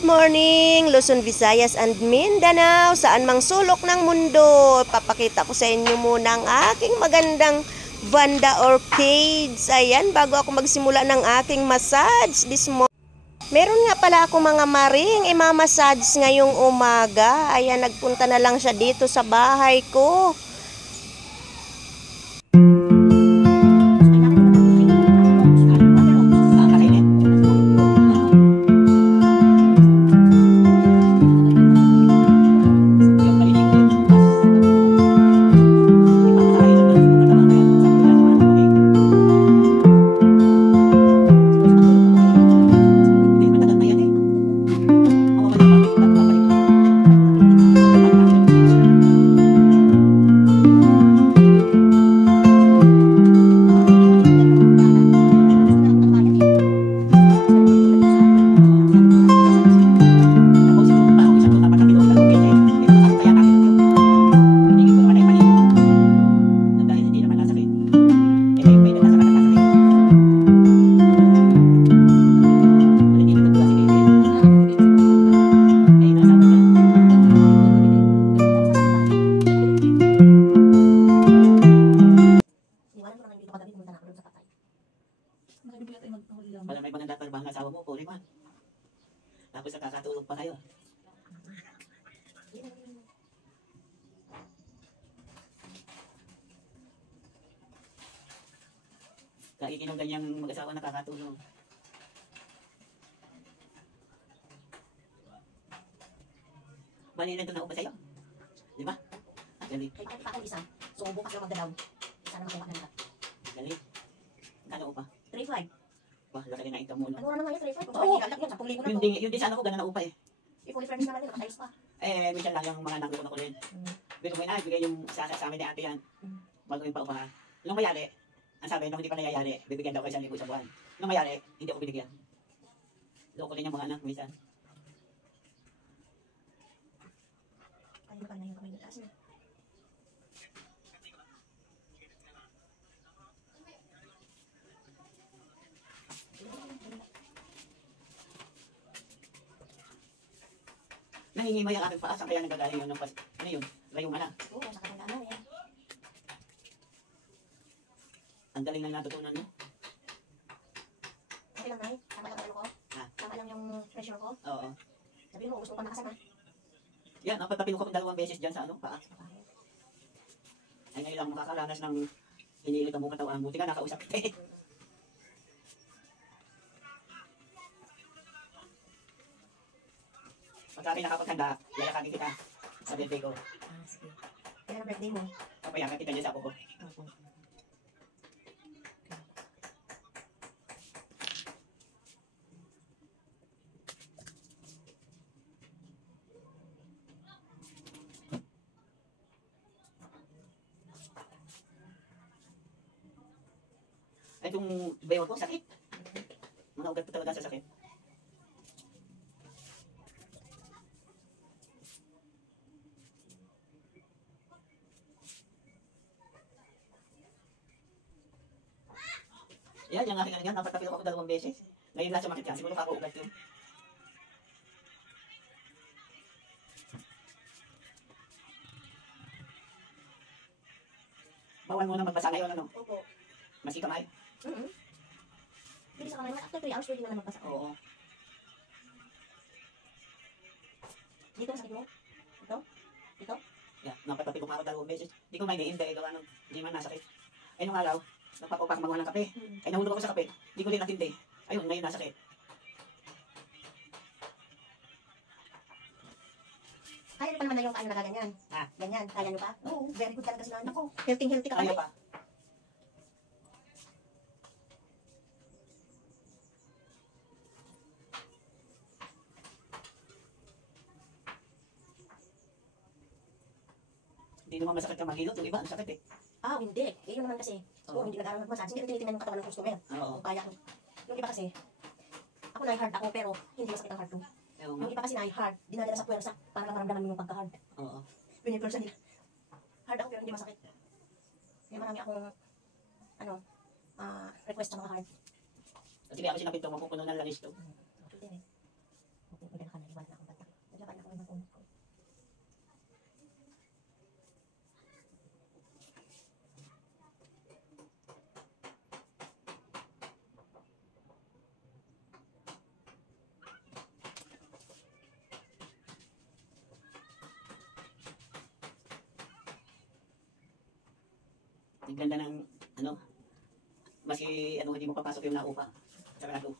Good morning, Luzon, Visayas, and Mindanao. Saan mang sulok ng mundo, papakita ko sa inyo muna ang aking magandang Vanda Orchids. Ayan, bago ako magsimula ng aking massage this morning. Meron nga pala ako mga maring imamassage ngayong umaga. Ayan, nagpunta na lang siya dito sa bahay ko. Wala may maganda trabaho ng asawa mo, puri man. Tapos nakakatulog pa kayo. Kaikinom ganyang mag-asawa nakakatulog. Bali na ito na upa sa'yo. Di ba? Galing. Kahit pa ako isa, so bukas lang magdadaw. Sana makuha na nila. Galing. Ano upa? 3-5. Bah, laki na ito mo. Ano naman yung 3-5? Oo. Ilalak yun, 10,000 na Yun to. din sana ko ganun na upa eh. I-fully furnished naman yun, nakatayos pa. Eh, minsan lang yung mga nanggulo ko rin. Bigyan mo na, bigay yung sa amin ni ate yan. Bago yung paupahan. Nung mayari, ang sabi, nung hindi pa nangyayari, bibigyan daw kayo 1,000 sa buwan. Nung mayari, hindi ako binigyan. Loko rin yung mga anak, minsan. Ayun pa na yung kamay nila. Nangingimay ang aking paas, ang kaya nagagaling yun ng pas. Ano yun? Rayong na. Oo, sa katandaan yan. Ang galing na natutunan mo. Okay lang, Nay. Tama lang ang ano ko. Ha? Tama lang yung pressure ko. Oo. Sabihin mo, gusto ko panakasan, ha? Yan, napatapin ko 2 beses dyan sa ano, paa. Ay ngayon lang makakaranas ng hinilit ang buong katawan. Buti ka nakausap kita eh. Pagka akin nakapaghanda, yayakakin kita sa birthday ko. Sige. Kailan ang birthday mo? Papayakan kita dyan sa ako ko. Opo. Ay, itong bayaw ko, sakit. Mga ugat ko talaga sa sakit. Yan, yung aking yan, napatapil ako 2 beses. Ngayon lang sumakit yan, siguro kakaugat yun. Bawal mo na magbasa ngayon, ano? Opo. Masika kamay? Bilis sa kamay naman. After 3 hours, pwede naman magpasa. Oo. Dito, sakit mo? Ito? Ito? Yan, napatapil ko nga ako 2 beses. Di ko may hindi gawa ng hindi man nasakit. Ay, nung araw, nagpapapak magawa ng kape. Ay, nahulog ako sa kape. Di ko din natindi. Ayun, ngayon nasakit. Kaya pa naman na yung kaano na ganyan. Ha? Ganyan, kaya nyo pa? Oo, very good talaga sila. Ako, healthy ka Kaya pa. pa. Hindi naman masakit ka maghilot. Yung iba, masakit eh. Ah, hindi. Eh, yun naman kasi. Oo. Kung hindi nag-aaral mag-massage, hindi tinitingnan yung katawan ng customer. Oo. Kung kaya ko. Yung iba kasi, ako na-hard ako, pero hindi masakit ang hard ko. Oo nga. Yung iba kasi na-hard, dinadala sa puwersa para lang maramdaman mo yung pagka-hard. Oo. Pinipwersa nila. Hard ako pero hindi masakit. Kaya marami akong, request sa mga hard. Sige, ako sinapit ko, mapupuno ng langis to. Okay din eh. Okay, pwede na ka na. Ang ganda ng, ano, maski, ano, hindi mo papasok yung naupa. Tsaka nato.